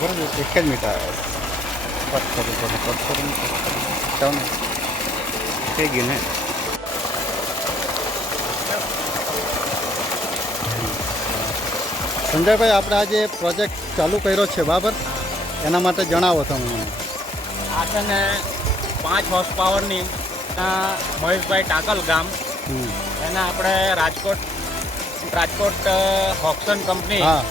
બરાબર એક જ મિનિટ આવે પથ્થર ચાલો ને થઈ ગયું ને. સંજયભાઈ, આપણે આજે પ્રોજેક્ટ ચાલુ કર્યો છે બરાબર, એના માટે જણાવો તમે મને. આ છે ને 5 હોર્સ પાવરની મહેશભાઈ ટાકલ ગામ એના આપણે રાજકોટ હોક્સન કંપની હા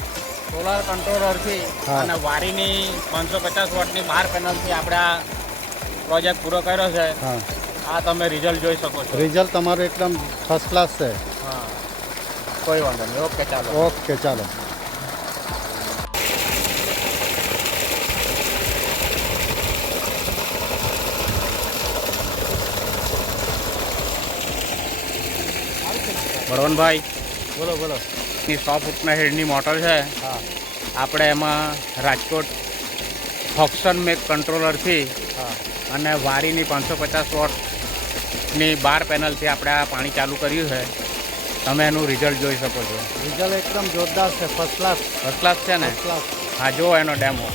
સોલાર કંટ્રોલરથી હા. અને વારીની 550 વોટની 12 પેનલથી આપણે આ પ્રોજેક્ટ પૂરો કર્યો છે. હા, આ તમે રિઝલ્ટ જોઈ શકો છો. રિઝલ્ટ તમારું એકદમ ફર્સ્ટ ક્લાસ છે. હા, કોઈ વાંધો નહીં. ઓકે, ચાલો. ઓકે, ચાલો. બળવંતભાઈ બોલો બોલો. ની 100 ફૂટના હેડની મોટર છે. હા આપણે એમાં રાજકોટ હોક્સન મેક કંટ્રોલરથી હા. અને વારીની 550 વોટની 12 પેનલથી આપણે આ પાણી ચાલુ કર્યું છે. તમે એનું રિઝલ્ટ જોઈ શકો છો. રિઝલ્ટ એકદમ જોરદાર છે, ફર્સ્ટ ક્લાસ. ફર્સ્ટ ક્લાસ છે ને. First class. હા, જો એનો ડેમો.